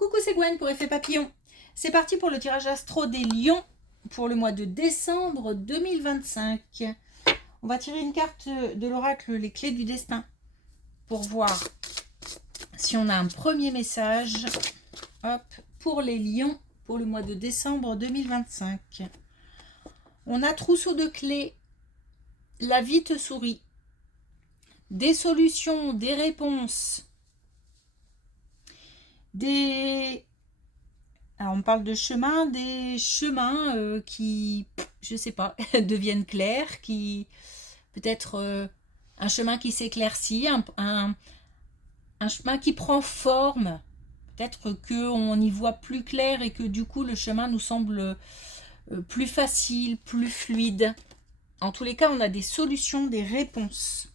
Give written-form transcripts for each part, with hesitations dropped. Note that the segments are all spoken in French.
Coucou, c'est Gwen pour Effet Papillon. C'est parti pour le tirage astro des lions pour le mois de décembre 2025. On va tirer une carte de l'oracle, les clés du destin, pour voir si on a un premier message. Hop, pour les lions pour le mois de décembre 2025. On a trousseau de clés, la vie te sourit, des solutions, des réponses, alors on parle de chemin, des chemins qui, je sais pas, deviennent clairs, qui peut-être un chemin qui s'éclaircit, un chemin qui prend forme. Peut-être qu'on y voit plus clair et que du coup le chemin nous semble plus facile, plus fluide. En tous les cas, on a des solutions, des réponses.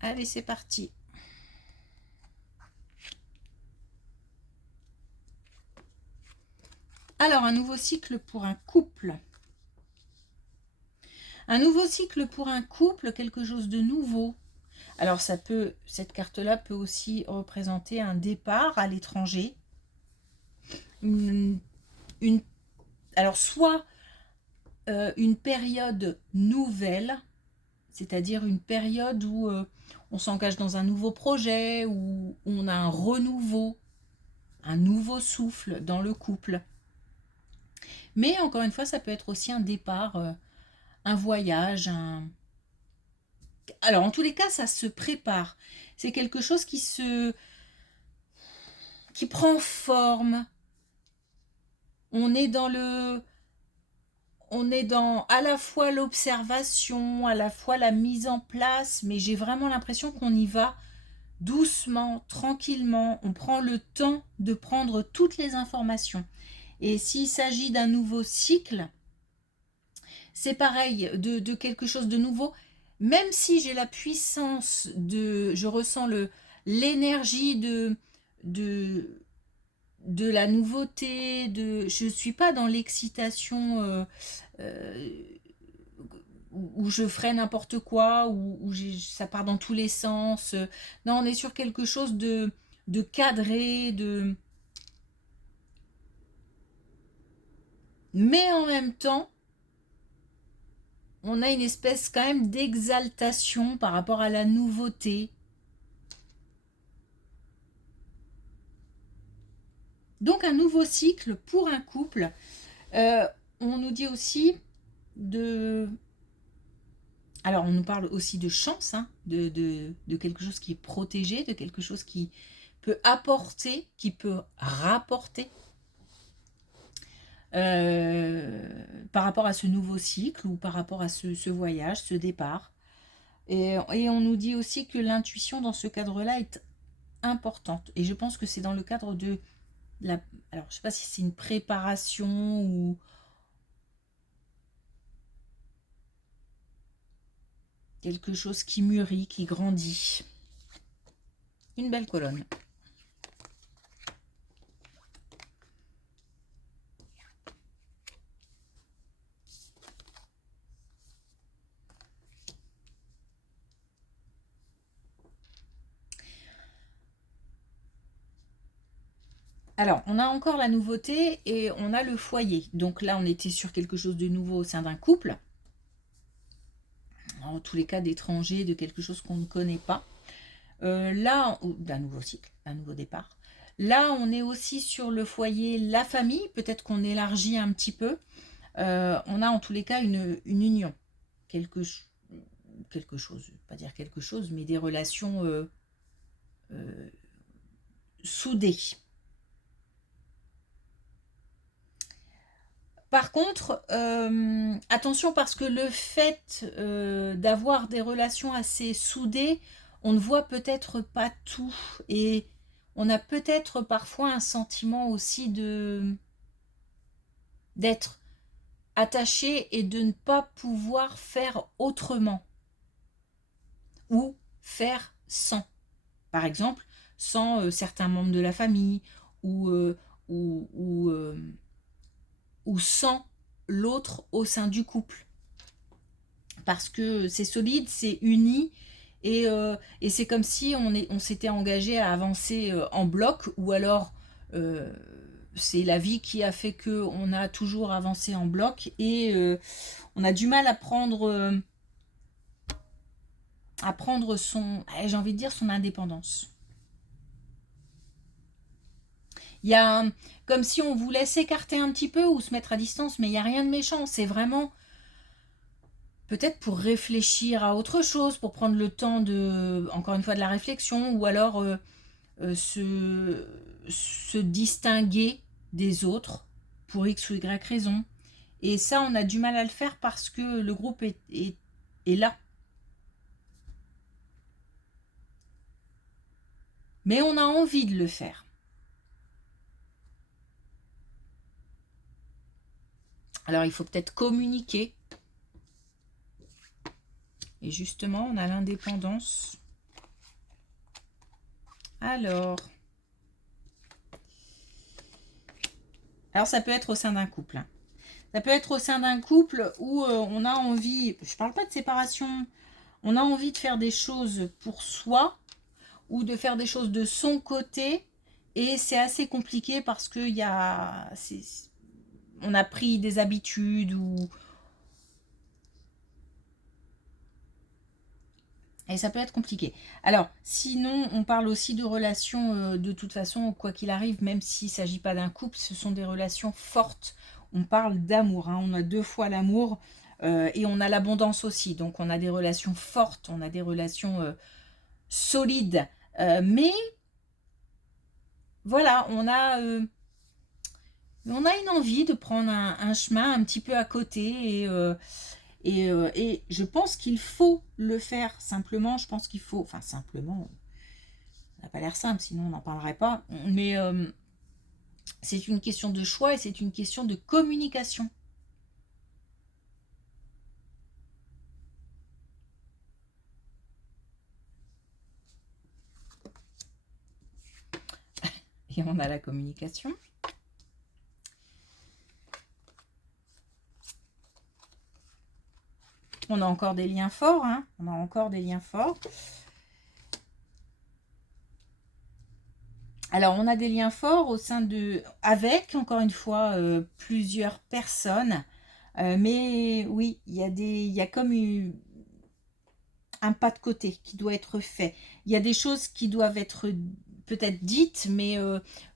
Allez, c'est parti. Alors, un nouveau cycle pour un couple. Un nouveau cycle pour un couple, quelque chose de nouveau. Alors, cette carte-là peut aussi représenter un départ à l'étranger. Alors, soit une période nouvelle, c'est-à-dire une période où on s'engage dans un nouveau projet, où on a un renouveau, un nouveau souffle dans le couple. Mais encore une fois, ça peut être aussi un départ, un voyage, Alors, en tous les cas, ça se prépare. C'est quelque chose qui prend forme. On est dans à la fois l'observation, à la fois la mise en place, mais j'ai vraiment l'impression qu'on y va doucement, tranquillement. On prend le temps de prendre toutes les informations. Et s'il s'agit d'un nouveau cycle, c'est pareil, de quelque chose de nouveau. Même si j'ai la puissance je ressens l'énergie de la nouveauté, je ne suis pas dans l'excitation où je ferai n'importe quoi, où ça part dans tous les sens. Non, on est sur quelque chose de cadré, mais en même temps, on a une espèce quand même d'exaltation par rapport à la nouveauté. Donc un nouveau cycle pour un couple. On nous dit aussi de... Alors on nous parle aussi de chance, hein, de quelque chose qui est protégé, de quelque chose qui peut apporter, qui peut rapporter par rapport à ce nouveau cycle ou par rapport à ce voyage, ce départ. Et on nous dit aussi que l'intuition dans ce cadre-là est importante. Et je pense que c'est dans le cadre de la... Alors, je ne sais pas si c'est une préparation ou quelque chose qui mûrit, qui grandit. Une belle colonne. Alors, on a encore la nouveauté et on a le foyer. Donc là, on était sur quelque chose de nouveau au sein d'un couple. En tous les cas, d'étrangers, de quelque chose qu'on ne connaît pas. Là, d'un nouveau cycle, d'un nouveau départ. Là, on est aussi sur le foyer, la famille. Peut-être qu'on élargit un petit peu. On a en tous les cas une union. Quelque chose, pas dire quelque chose, mais des relations soudées. Par contre, attention parce que le fait d'avoir des relations assez soudées, on ne voit peut-être pas tout et on a peut-être parfois un sentiment aussi d'être attaché et de ne pas pouvoir faire autrement ou faire sans. Par exemple, sans certains membres de la famille ou, ou, ou, ou sans l'autre au sein du couple. Parce que c'est solide, c'est uni Et c'est comme si on s'était engagé à avancer en bloc, ou alors euh, c'est la vie qui a fait qu'on a toujours avancé en bloc, et on a du mal à prendre son, j'ai envie de dire, son indépendance. Il y a comme si on voulait s'écarter un petit peu ou se mettre à distance, mais il n'y a rien de méchant. C'est vraiment peut-être pour réfléchir à autre chose, pour prendre le temps de, encore une fois, de la réflexion, ou alors se distinguer des autres pour X ou Y raison. Et ça, on a du mal à le faire parce que le groupe est là. Mais on a envie de le faire. Alors, il faut peut-être communiquer. Et justement, on a l'indépendance. Alors, ça peut être au sein d'un couple. Hein. Ça peut être au sein d'un couple où on a envie, je ne parle pas de séparation, on a envie de faire des choses pour soi ou de faire des choses de son côté, et c'est assez compliqué parce que on a pris des habitudes et ça peut être compliqué. Alors, sinon, on parle aussi de relations, de toute façon, quoi qu'il arrive, même s'il ne s'agit pas d'un couple, ce sont des relations fortes. On parle d'amour, hein. On a 2 fois l'amour et on a l'abondance aussi. Donc, on a des relations fortes, on a des relations solides. Mais, voilà, on a une envie de prendre un chemin un petit peu à côté et je pense qu'il faut le faire simplement. Je pense qu'il faut, enfin simplement, ça n'a pas l'air simple, sinon on n'en parlerait pas. Mais c'est une question de choix et c'est une question de communication. Et on a la communication. On a encore des liens forts, hein. On a encore des liens forts. Alors, on a des liens forts au sein avec, encore une fois, plusieurs personnes. Mais oui, il y a comme un pas de côté qui doit être fait. Il y a des choses qui doivent être peut-être dites, mais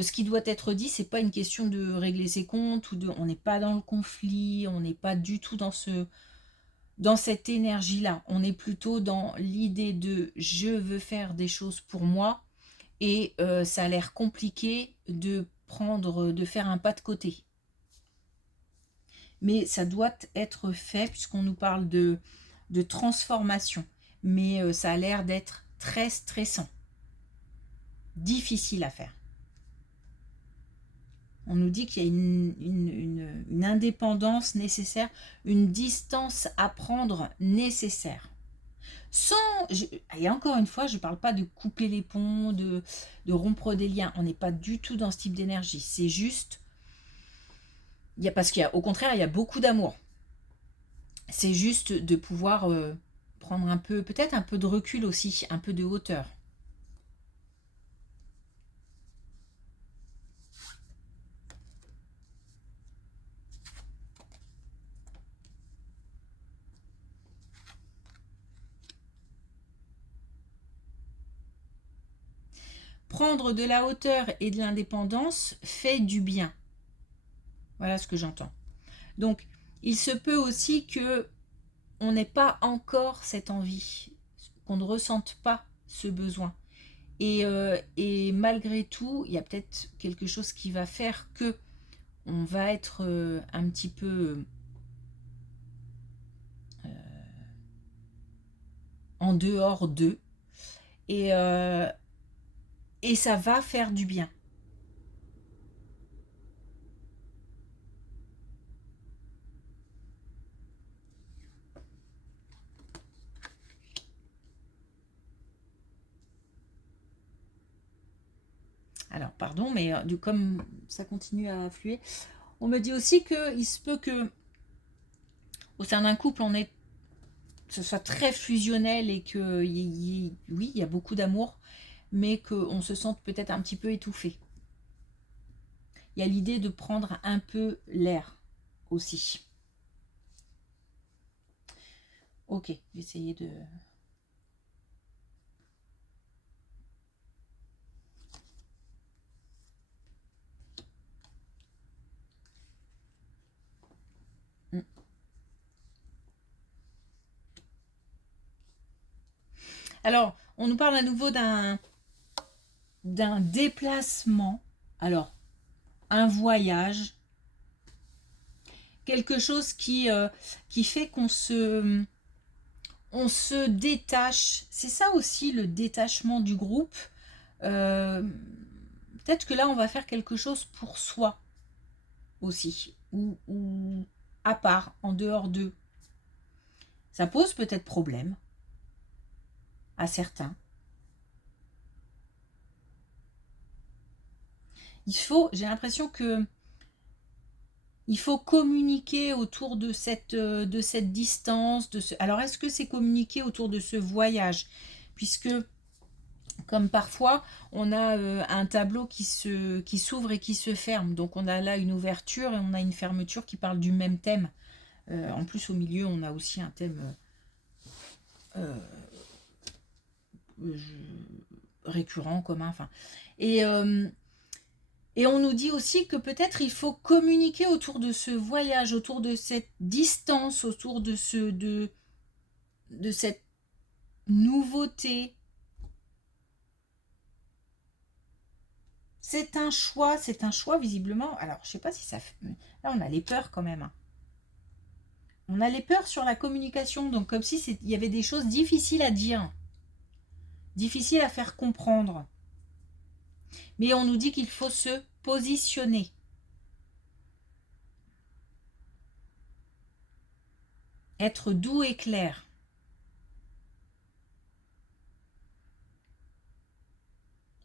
ce qui doit être dit, c'est pas une question de régler ses comptes on n'est pas dans le conflit, on n'est pas du tout dans cette énergie-là. On est plutôt dans l'idée de je veux faire des choses pour moi et ça a l'air compliqué de faire un pas de côté. Mais ça doit être fait puisqu'on nous parle de transformation. Mais ça a l'air d'être très stressant, difficile à faire. On nous dit qu'il y a une indépendance nécessaire, une distance à prendre nécessaire. Et encore une fois, je ne parle pas de couper les ponts, de rompre des liens. On n'est pas du tout dans ce type d'énergie. C'est juste, parce qu'au contraire, il y a beaucoup d'amour. C'est juste de pouvoir prendre peut-être un peu de recul aussi, un peu de hauteur. Prendre de la hauteur et de l'indépendance fait du bien. Voilà ce que j'entends. Donc, il se peut aussi que on n'ait pas encore cette envie, qu'on ne ressente pas ce besoin. Et malgré tout, il y a peut-être quelque chose qui va faire que on va être un petit peu en dehors d'eux. Et, et ça va faire du bien. Alors, pardon, mais comme ça continue à affluer, on me dit aussi qu'il se peut que au sein d'un couple, on ait ce soit très fusionnel et que, oui, il y a beaucoup d'amour, mais qu'on se sente peut-être un petit peu étouffé. Il y a l'idée de prendre un peu l'air aussi. Ok, je vais essayer de... Alors, on nous parle à nouveau d'un déplacement. Alors, un voyage. Quelque chose qui fait qu'on on se détache. C'est ça aussi le détachement du groupe. Peut-être que là, on va faire quelque chose pour soi aussi. Ou à part, en dehors d'eux. Ça pose peut-être problème à certains. J'ai l'impression que il faut communiquer autour de cette distance. Alors, est-ce que c'est communiquer autour de ce voyage? Puisque, comme parfois, on a un tableau qui s'ouvre et qui se ferme. Donc, on a là une ouverture et on a une fermeture qui parle du même thème. En plus, au milieu, on a aussi un thème récurrent, commun. Enfin, et on nous dit aussi que peut-être il faut communiquer autour de ce voyage, autour de cette distance, autour de cette nouveauté. C'est un choix visiblement. Alors, je sais pas si ça fait... Là, on a les peurs quand même. On a les peurs sur la communication, donc comme si il y avait des choses difficiles à dire, difficiles à faire comprendre. Mais on nous dit qu'il faut se positionner. Être doux et clair.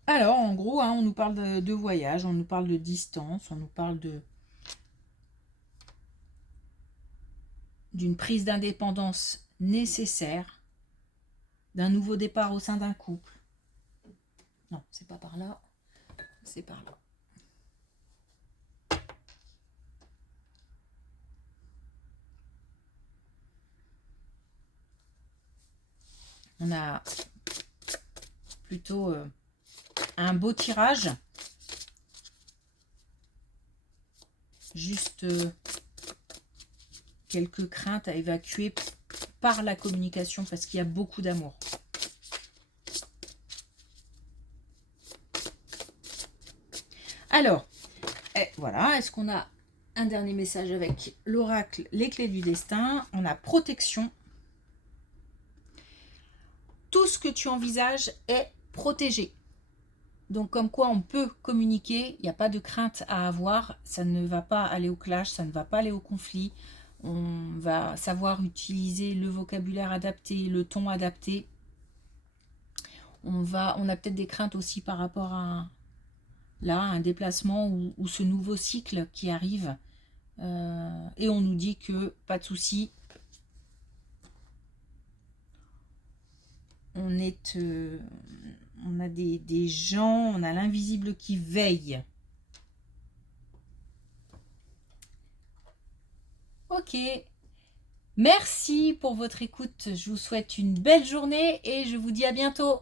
Alors, en gros, on nous parle de voyage, on nous parle de distance, on nous parle d'une prise d'indépendance nécessaire, d'un nouveau départ au sein d'un couple. Non, c'est pas par là, c'est par là. On a plutôt un beau tirage. Juste quelques craintes à évacuer par la communication parce qu'il y a beaucoup d'amour. Alors, voilà, est-ce qu'on a un dernier message avec l'oracle, les clés du destin? On a protection. Tout ce que tu envisages est protégé. Donc comme quoi on peut communiquer, il n'y a pas de crainte à avoir, ça ne va pas aller au clash, ça ne va pas aller au conflit. On va savoir utiliser le vocabulaire adapté, le ton adapté. On a peut-être des craintes aussi par rapport à un déplacement ou ce nouveau cycle qui arrive. Et on nous dit que pas de souci. On a des gens, on a l'invisible qui veille. Ok. Merci pour votre écoute. Je vous souhaite une belle journée et je vous dis à bientôt.